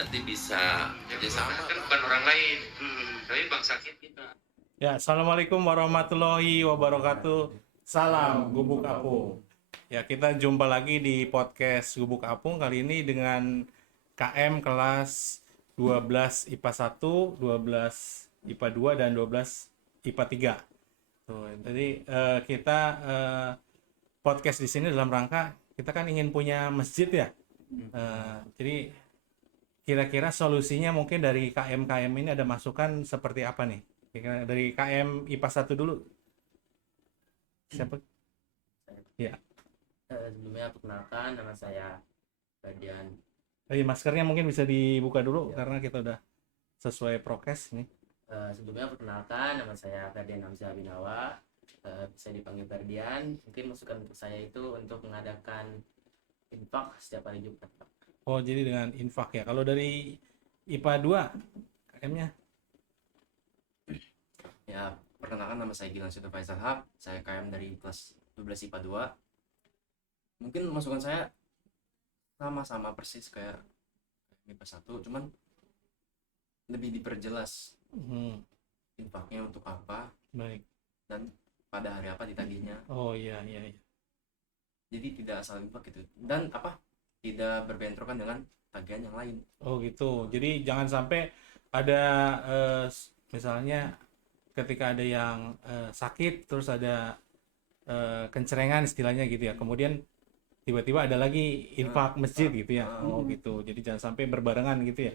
nanti bisa kerjasama. Kan bukan orang lain, tapi bangsa kita. Ya, assalamualaikum warahmatullahi wabarakatuh. Salam Gubuk Apung. Ya, kita jumpa lagi di podcast Gubuk Apung kali ini dengan KM kelas 12 IPA 1, 12 IPA 2 dan 12 IPA 3. Tuh, jadi kita podcast di sini dalam rangka kita kan ingin punya masjid ya. Jadi kira-kira solusinya mungkin dari KM-KM ini ada masukan seperti apa nih? Dari KM IPA 1 dulu. Siapa? Ya. Sebelumnya perkenalkan, nama saya Ferdian. Maskernya mungkin bisa dibuka dulu karena kita udah sesuai prokes nih. Sebelumnya perkenalkan, nama saya Ferdian Hamzah Binawa. Bisa dipanggil Ferdian. Mungkin masukan untuk saya itu untuk mengadakan infak setiap hari Jumat. Oh, jadi dengan infak ya. Kalau dari IPA 2 KM-nya? Ya, perkenalkan nama saya Gilang Syukur Faisal Haq. Saya KM dari kelas 12 IPA 2. Mungkin masukan saya sama-sama persis kayak IPA 1, cuman lebih diperjelas infaknya untuk apa. Baik. Dan pada hari apa ditagihnya. Oh iya. Jadi tidak asal infak gitu. Dan tidak berbentrokan dengan tagihan yang lain. Oh gitu. Jadi jangan sampai ada misalnya ketika ada yang sakit terus ada kencerengan istilahnya gitu ya. Kemudian tiba-tiba ada lagi infak masjid gitu ya. Oh gitu. Jadi jangan sampai berbarengan gitu ya.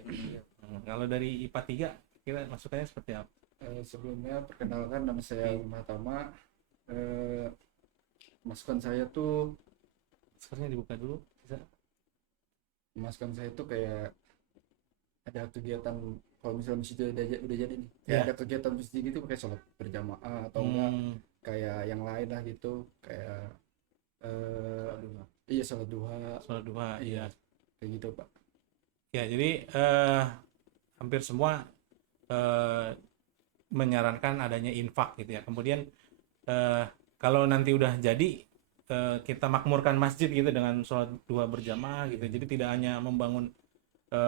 Kalau dari IPA 3 kira masukannya seperti apa? Sebelumnya perkenalkan, nama saya Mahatama. Masukan saya tuh Maskernya dibuka dulu bisa. masukan saya tuh kayak ada kegiatan, kalau misalnya masjid udah jadi nih, Ya. ada kegiatan masjid gitu kayak sholat berjamaah atau enggak kayak yang lain lah gitu, kayak sholat duha Sholat duha, iya. kayak gitu Pak. Ya, jadi hampir semua menyarankan adanya infak gitu ya. Kemudian kalau nanti udah jadi kita makmurkan masjid gitu dengan sholat duha berjamaah gitu. Jadi tidak hanya membangun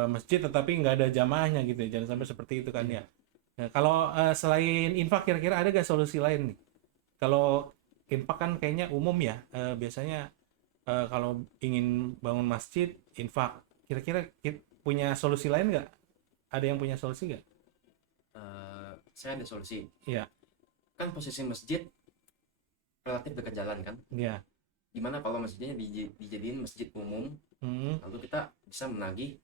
masjid tetapi nggak ada jamaahnya gitu ya. Jangan sampai seperti itu kan ya. Nah, kalau selain infak kira-kira ada gak solusi lain nih? Kalau infak kan kayaknya umum ya. Biasanya kalau ingin bangun masjid infak. Kira-kira punya solusi lain nggak? Ada yang punya solusi nggak? Saya ada solusi. Iya. Kan posisi masjid relatif dekat jalan kan. Iya. Gimana kalau masjidnya dijadiin masjid umum, lalu kita bisa menagih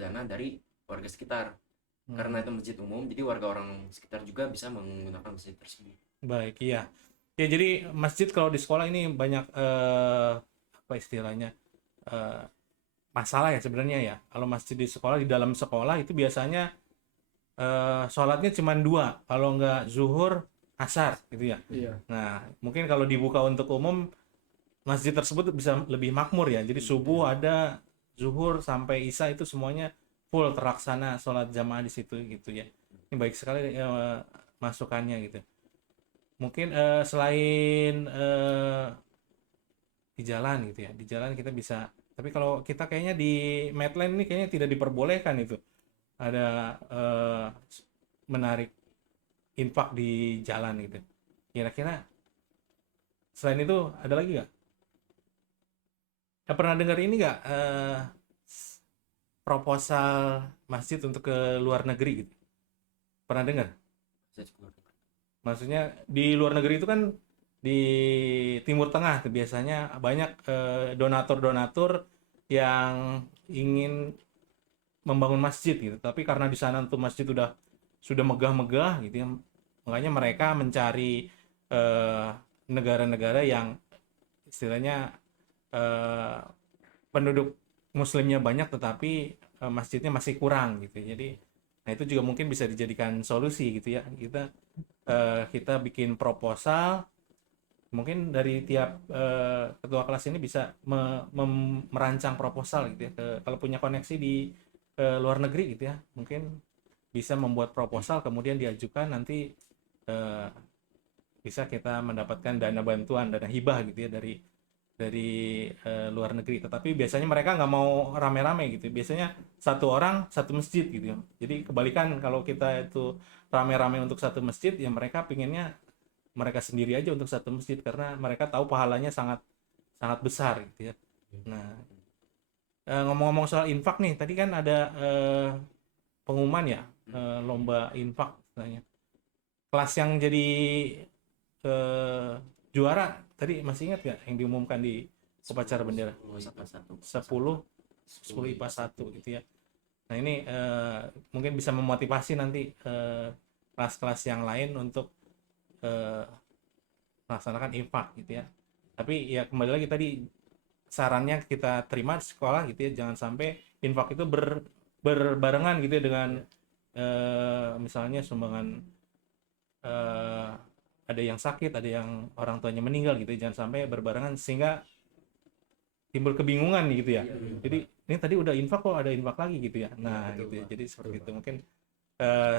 dana dari warga sekitar. Karena itu masjid umum, jadi warga orang sekitar juga bisa menggunakan masjid tersebut. Baik, iya. Ya, jadi masjid kalau di sekolah ini banyak apa istilahnya masalah ya sebenarnya ya. Kalau masjid di sekolah, di dalam sekolah itu biasanya sholatnya cuma 2, kalau nggak zuhur, asar gitu ya. Iya. Nah, mungkin kalau dibuka untuk umum, masjid tersebut bisa lebih makmur ya. Jadi subuh ada, zuhur sampai isya itu semuanya full terlaksana sholat jamaah di situ gitu ya. Ini baik sekali masukannya gitu. Mungkin selain di jalan gitu ya, di jalan kita bisa. Tapi kalau kita kayaknya di Medland ini kayaknya tidak diperbolehkan itu. Ada menarik infak di jalan gitu. Kira-kira selain itu ada lagi nggak? Pernah dengar ini nggak proposal masjid untuk ke luar negeri gitu? Pernah dengar? Maksudnya di luar negeri itu kan di Timur Tengah tuh biasanya banyak donatur-donatur yang ingin membangun masjid gitu. Tapi karena di sana tuh masjid sudah megah-megah gitu ya. Makanya mereka mencari negara-negara yang istilahnya penduduk muslimnya banyak tetapi masjidnya masih kurang gitu. Jadi nah itu juga mungkin bisa dijadikan solusi gitu ya. Kita bikin proposal, mungkin dari tiap ketua kelas ini bisa merancang proposal gitu ya. Kalau punya koneksi di luar negeri gitu ya, mungkin bisa membuat proposal kemudian diajukan, nanti bisa kita mendapatkan dana bantuan, dana hibah gitu ya dari luar negeri, tetapi biasanya mereka nggak mau rame-rame gitu. Biasanya satu orang satu masjid gitu ya. Jadi kebalikan, kalau kita itu rame-rame untuk satu masjid, ya mereka pinginnya mereka sendiri aja untuk satu masjid karena mereka tahu pahalanya sangat sangat besar gitu ya. Nah, ngomong-ngomong soal infak nih, tadi kan ada pengumuman ya, lomba infak istilahnya. Kelas yang jadi juara tadi masih ingat gak yang diumumkan di upacara bendera? 10 IPA 1 gitu ya. Nah ini mungkin bisa memotivasi nanti kelas-kelas yang lain untuk melaksanakan infak gitu ya. Tapi ya kembali lagi tadi sarannya kita terima di sekolah gitu ya, jangan sampai infak itu berbarengan gitu ya dengan misalnya sumbangan, ada yang sakit, ada yang orang tuanya meninggal gitu ya. Jangan sampai berbarengan sehingga timbul kebingungan gitu ya. Jadi ini tadi udah infak kok ada infak lagi gitu ya. Nah gitu ya. Jadi seperti itu mungkin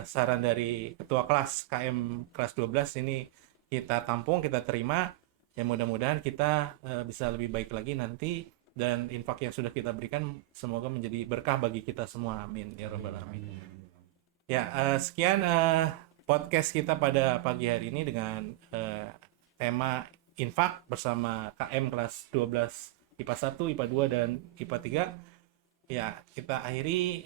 saran dari ketua kelas KM kelas 12 ini kita tampung, kita terima ya, mudah-mudahan kita bisa lebih baik lagi nanti, dan infak yang sudah kita berikan semoga menjadi berkah bagi kita semua, amin ya rabbal alamin. Ya, sekian podcast kita pada pagi hari ini dengan tema infak bersama KM kelas 12 IPA 1, IPA 2 dan IPA 3. Ya, kita akhiri,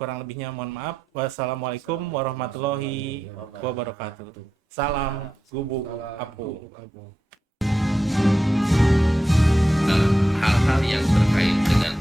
kurang lebihnya mohon maaf. Wassalamualaikum warahmatullahi wabarakatuh. Salam Gubuk Apu. hal-hal yang terkait dengan